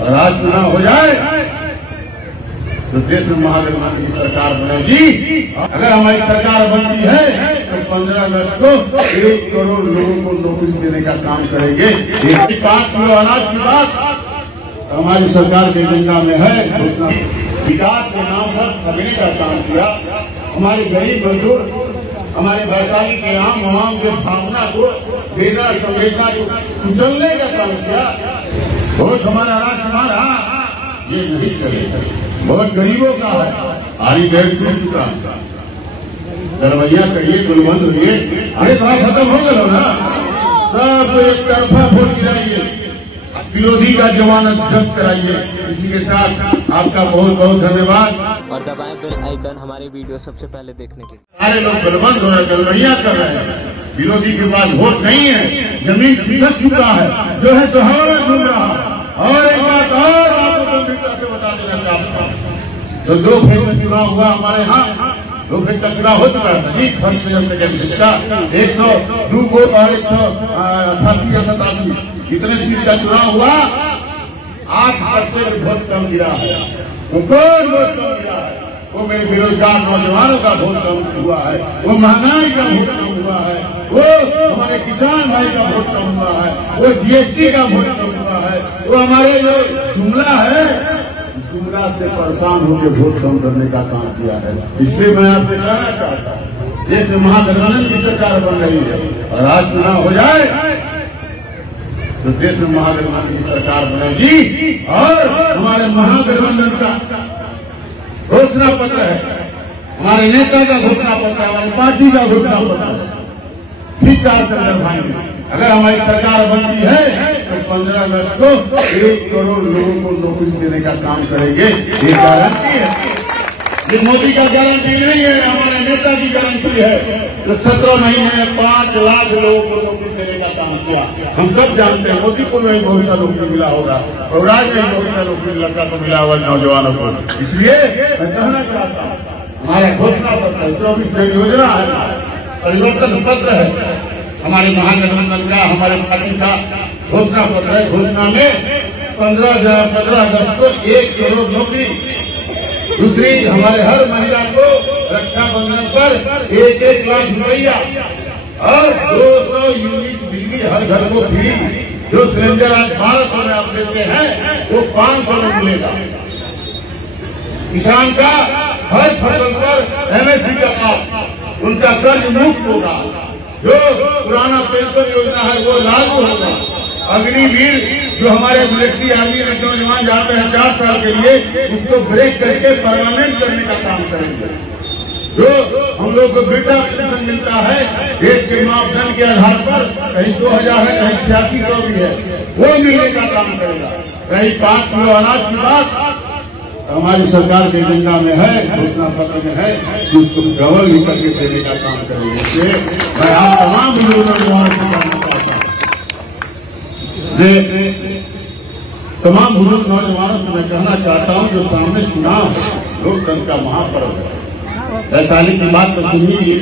और आज चुनाव हो जाए तो देश में महागठबंधन की सरकार बनेगी। अगर हमारी सरकार बनती है तो 15 अगस्त को 1 करोड़ लोगों को नौकरी देने का काम करेंगे। 5 किलो अनाज की बात हमारी सरकार के एजेंडा में है। विकास के नाम पर ठगने का काम किया। हमारे गरीब मजदूर, हमारे वैशाली के आम के भावना को, वेदना संवेदना को कुचलने का काम किया। बहुत हमारा राजकुमार ये नहीं करेगा। बहुत गरीबों का है। आरी डेढ़ टूट चुका दरवैया कहिए गुलबंद हुए। अरे थोड़ा खत्म हो गया ना, सब एक तरफा वोट गिराइए, विरोधी का जमानत जब्त कराइए। इसी के साथ आपका बहुत बहुत धन्यवाद और दबाएं बेल आइकन हमारे वीडियो सबसे पहले देखने के लिए। सारे लोग बलबंद हो रहे, गलबैया कर रहे हैं। विरोधी के पास वोट नहीं है, जमीन खिसक चुका है, जो है सुहावना घूम रहा है। और एक बात और आपको गंभीरता से बता देना चाहता हूँ, तो 2 फेज में चुनाव हुआ हमारे यहाँ। 2 फेज का चुनाव हो चुका है। फर्स्ट में सेकेंड फेज का 102 वोट और 188 या 87 इतने सीट का चुनाव हुआ। 8% वोट कम गिरा है। वो कौन वोट कम गिरा है? वो मेरे बेरोजगार नौजवानों का वोट कम हुआ है, वो महंगाई का वोट कम हुआ है, वो हमारे किसान भाई का वोट कम हुआ है, वो GST का वोट कम हुआ है, वो हमारे जो जुमला है, जुमला से परेशान होकर वोट कम करने का काम किया है। इसलिए मैं आपसे कहना चाहता हूँ, देश में महागठबंधन की सरकार बन रही है और आज चुनाव हो जाए तो देश में महागठबंधन की सरकार बनेगी। और हमारे महागठबंधन का घोषणा पत्र है, हमारे नेता का घोषणा पत्र है, हमारी पार्टी का घोषणा पत्र है। ठीक कार से भाई, अगर हमारी सरकार बनती है तो 15 अगस्त को 1 करोड़ लोगों को नौकरी देने का काम करेंगे। ये गारंटी है, ये मोदी का गारंटी नहीं है, हमारे नेता की गारंटी है। जो 17 महीने में 5 लाख लोगों को नौकरी देने का काम किया। हम सब जानते हैं मोदी को नहीं बहुत सा नौकरी मिला होगा और आज में बहुत सा नौकरी लड़का को मिला होगा नौजवानों को। इसलिए मैं कहना चाहता हूँ, हमारा घोषणा पत्र है, 24 योजना है, परिवर्तन पत्र है, हमारे महागठबंधन का, हमारे पार्टी का घोषणा पत्र है। घोषणा में 15 अगस्त को 1 करोड़ नौकरी, दूसरी हमारे हर महिला को रक्षाबंधन पर 1-1 लाख रुपया और 200 यूनिट बिजली हर घर को फ्री। जो सिलेंडर आज 1200 में आप देते हैं वो 500 में मिलेगा। किसान का हर फसल पर MSP का पास, उनका कर्ज मुक्त होगा। जो पुराना पेंशन योजना है वो लागू होगा। अग्निवीर जो हमारे मिलिट्री आर्मी में नौजवान जाते हैं 4 साल के लिए, उसको ब्रेक करके परमानेंट करने का काम करेंगे। जो हम लोग को वृद्धा पेंशन मिलता है देश के मापदंड के आधार पर, कहीं 2000 है, कहीं 8600 भी है, वो मिलने का काम करेगा। कहीं 5 किलो अनाज की बात हमारी सरकार के एजेंडा में है, घोषणा पत्र में है, कि उसको डबल ही करके देने का काम करेंगे। इसलिए मैं आप तमाम नौजवानों को कहना चाहता हूँ, तमाम बुजुर्ग नौजवानों से मैं कहना चाहता हूँ, जो सामने चुनाव लोकतंत्र का महापर्व है। वैशाली की बात तो सुनिए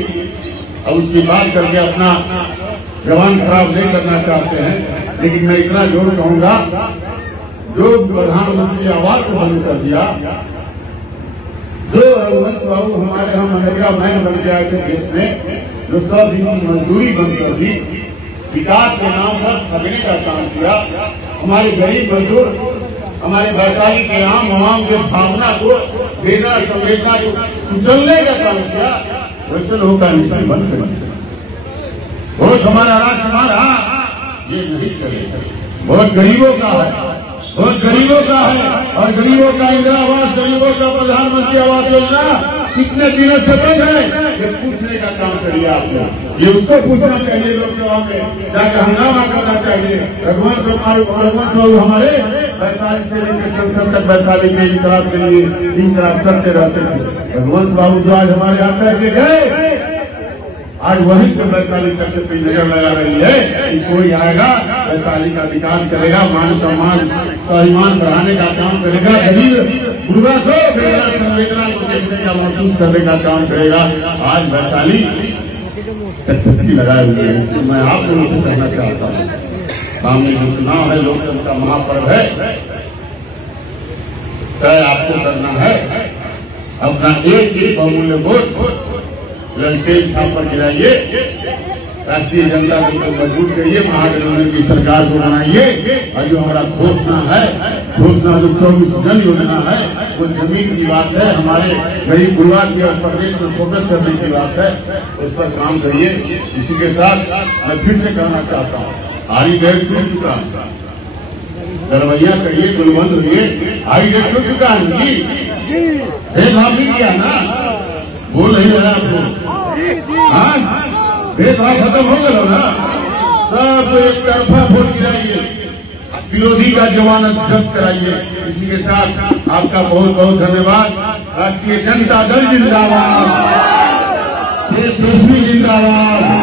और उसकी बात करके अपना जवान खराब नहीं करना चाहते हैं, लेकिन मैं इतना जोर कहूंगा, जो प्रधानमंत्री आवास बंद कर दिया, जो रघुवंश बाबू हमारे यहाँ मनरेगा मैन बन के आए थे देश में, जो 100 दिन की मजदूरी बंद कर दी, विकास के नाम पर ठगने का काम किया। हमारे गरीब मजदूर, हमारे वैशाली के आम के भावना को, वेदना संवेदना को कुचलने का काम किया। वैसे लोगों का निशान बंद कर दिया। बहुत हमारा राजकुमार ये नहीं करेगा। बहुत गरीबों का है, बहुत गरीबों का है, और गरीबों का इंदिरा आवास, गरीबों का प्रधानमंत्री आवास योजना कितने दिनों से बंद है, ये पूछने का काम करिए आपने। ये उसको पूछना चाहिए, लोकसभा में जाकर हंगामा करना चाहिए। रघुवंश बाबू हमारे वैशाली से लेकर संसद तक वैशाली के इंकलाब के लिए इंकलाब करते रहते थे। रघुवंश बाबू जो आज हमारे यहाँ करके गए, आज वहीं से वैशाली तक पे नजर लगा रही है कि कोई आएगा, वैशाली का विकास करेगा, मान सम्मान स्वाभिमान बढ़ाने का काम करेगा, गरीब गुरुआ को बेरोजगार संवेदना को देखने का महसूस करने का काम करेगा। आज वैशाली टकटकी लगाए हुए हैं। तो मैं आप लोगों से कहना चाहता हूँ, सामने जो चुनाव है लोकतंत्र का महापर्व है, तय आपको करना है। अपना एक बहुमूल्य वोट ललटेन छाप पर गिराइए, राष्ट्रीय जनता दल को मजबूत करिए, महागठबंधन की सरकार को बनाइए। और जो हमारा घोषणा जो 24 जन योजना है, वो जमीन की बात है, हमारे गरीब गुरुआ की और प्रदेश में फोकस करने की बात है, उस पर काम करिए। इसी के साथ मैं फिर से कहना चाहता हूँ, हारी डेट टूट चुका, दरवैया कहिए, गुलबंद हुए, हारी डेट टूट चुका है उनकी, भेदभाव नहीं किया ना, बोल नहीं रहा आपको, हाँ भेदभाव खत्म हो गया ना, सब एक तरफा वोट गिराइए, विरोधी का जमानत जब्त कराइए। इसी के साथ आपका बहुत बहुत धन्यवाद। राष्ट्रीय जनता दल जिंदाबाद, देश जिंदाबाद।